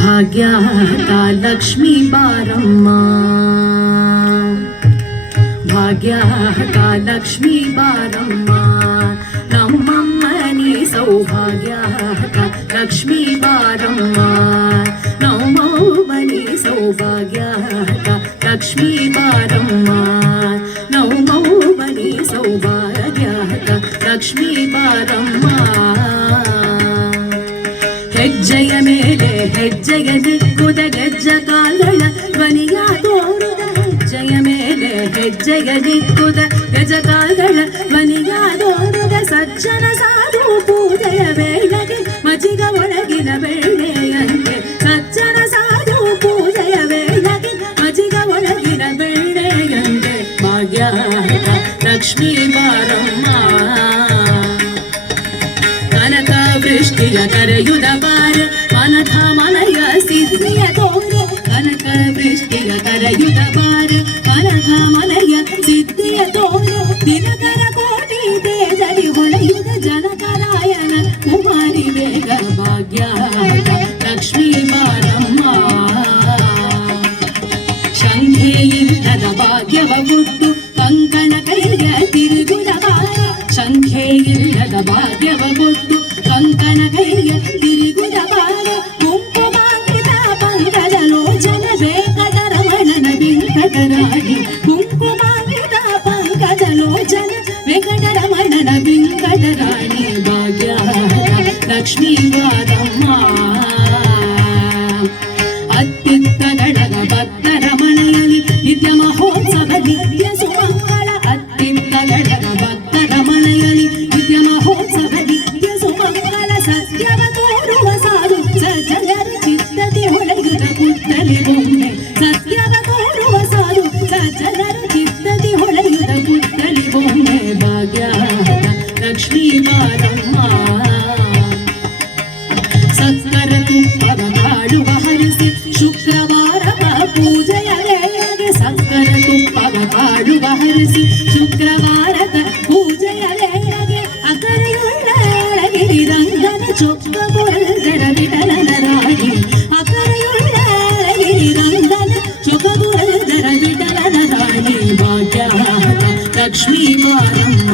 ಭಾಗ್ಯದ ಲಕ್ಷ್ಮೀ ಬಾರಮ್ಮ, ಭಾಗ್ಯದ ಲಕ್ಷ್ಮೀ ಬಾರಮ್ಮ, ನಮ್ಮಮ್ಮನಿ ಸೌಭಾಗ್ಯದ ಲಕ್ಷ್ಮೀ ಬಾರಮ್ಮ, ನಮ್ಮಮ್ಮನಿ ಸೌಭಾಗ್ಯದ ಲಕ್ಷ್ಮೀ ಬಾರಮ್ಮ, ನಮ್ಮಮ್ಮನಿ ಸೌಭಾಗ್ಯದ ಲಕ್ಷ್ಮೀ ಬಾರಮ್ಮ. ಹೆಜ್ಜೆಯ ಮೇಲೆ ಹೆಜ್ಜೆಯ ದಿಕ್ಕುದ ಗೆಜ್ಜ ಕಾಲಳ ಧ್ವನಿಯ ತೋರುದ, ಹೆಜ್ಜೆಯ ಮೇಲೆ ಹೆಜ್ಜೆಯ ದಿಕ್ಕುದ ಗೆಜ ಕಾಲಳ ಧ್ವನಿಯ ತೋರುದ, ಸಜ್ಜನ ಸಾಧು ಪೂಜೆಯ ವೇಳೆಗೆ ಮಜಿಗ ಒಳಗಿನ ಬೆಳ್ಳೆಯಂತೆ, ಸಜ್ಜನ ಸಾಧು ಪೂಜೆಯ ವೇಳೆಗೆ ಮಜಿಗ ಒಳಗಿನ ಬೆಳ್ಳೆಯಂತೆ, ಭಾಗ್ಯದ ಲಕ್ಷ್ಮೀ ಬಾರಮ್ಮ. ಕನಕ ವೃಷ್ಟಿಯ ಕರೆಯುದ ಬಾರ ಮನಥ ಮಲಯ ಸಿದ್ಧಿಯ ತೋರ, ಕನಕ ವೃಷ್ಟಿಯ ಕರೆಯುದ ಬಾರ ಮನಥ ಮಲಯ ಸಿದ್ಧಿಯ ತೋರ, ದಿನಕರ ಕೋಟಿ ತೇಜಲಿ ಹೊಳೆಯುದ ಜನಕರಾಯನ ಕುಮಾರಿ ಬೇಗ, ಭಾಗ್ಯದ ಲಕ್ಷ್ಮೀ ಬಾರಮ್ಮ. ಶಂಖೆ ಇಲ್ಲದ ಭಾಗ್ಯವ ಕೊಟ್ಟು ಕಂಕಣ ಕೈಯ ತಿರುಗುದ ಬಾರ, ಶಂಖೆ ಇಲ್ಲದ ಭಾಗ್ಯವ ಕೊಟ್ಟು ಕಂಕಣ ಕೈಯ ತಿರುಗುದ ಬಾರ, ಕುಂಕುಮಾಂಕಿತ ಪಂಕಜ ಲೋಚನ ವೆಂಕಟ ರಮಣನ ವೆಂಕಟರಾಣಿ, ಕುಂಕುಮಾಂಕಿತ ಪಂಕಜ ಲೋಚನ ವೆಂಕಟ ರಮಣನ ವೆಂಕಟರಾಣಿ, ಭಾಗ್ಯದ ಲಕ್ಷ್ಮೀ ಬಾರಮ್ಮ. ಅತ್ತಿತ್ತಗಳಗ ಭಕ್ತರ ಮನೆಯಲ್ಲಿ ನಿತ್ಯ ಮಹೋತ್ಸವ ನಿತ್ಯ ಸುಮಂಗಳ, ಅತ್ತಿತ್ತಗಳಗ ಭಕ್ತರ ಮನೆಯಲ್ಲಿ ನಿತ್ಯ ಮಹೋತ್ಸವ ನಿತ್ಯ ಸುಮಂಗಳ, ಸತ್ಯವ ತೋರುವ ಸಾಧು ಸಜ್ಜನರ ಚಿತ್ತದಿ ಹೊಳೆಯುದ ಪುತ್ತಲಿ ಬೊಮ್ಮೆ, ಸತ್ಯವ ತೋರುವ ಸಾಧು ಸಜ್ಜನರ ಚಿತ್ತದಿ ಹೊಳೆಯುದ ಪುತ್ತಲಿ ಬೊಮ್ಮೆ, ಭಾಗ್ಯದ ಲಕ್ಷ್ಮೀ ಬಾರಮ್ಮ. ಸಕ್ಕರ ತುಪ್ಪವ ಕಾಡುವ ಹರಿಸಿ ಶುಕ್ರವಾರದ ಪೂಜೆಯ ವೇಳೆಗೆ, ಸಕ್ಕರ ತುಪ್ಪವ ಕಾಡುವ ಹರಿಸಿ ಶುಕ್ರವಾರದ ಪೂಜೆಯ ವೇಳೆಗೆ, ಅಕರೆಯುಳ್ಳ ಅಳಗಿರಿ ರಂಗನ ಚೊಕ್ಕ ಗುರದರ ವಿಠಲನ ರಾಣಿ, ಅಕರೆಯುಳ್ಳ ಅಳಗಿರಿ ರಂಗನ ಚೊಕ್ಕ ಗುರದರ ವಿಠಲನ ರಾಣಿ, ಭಾಗ್ಯದ ಲಕ್ಷ್ಮೀ ಬಾರಮ್ಮ.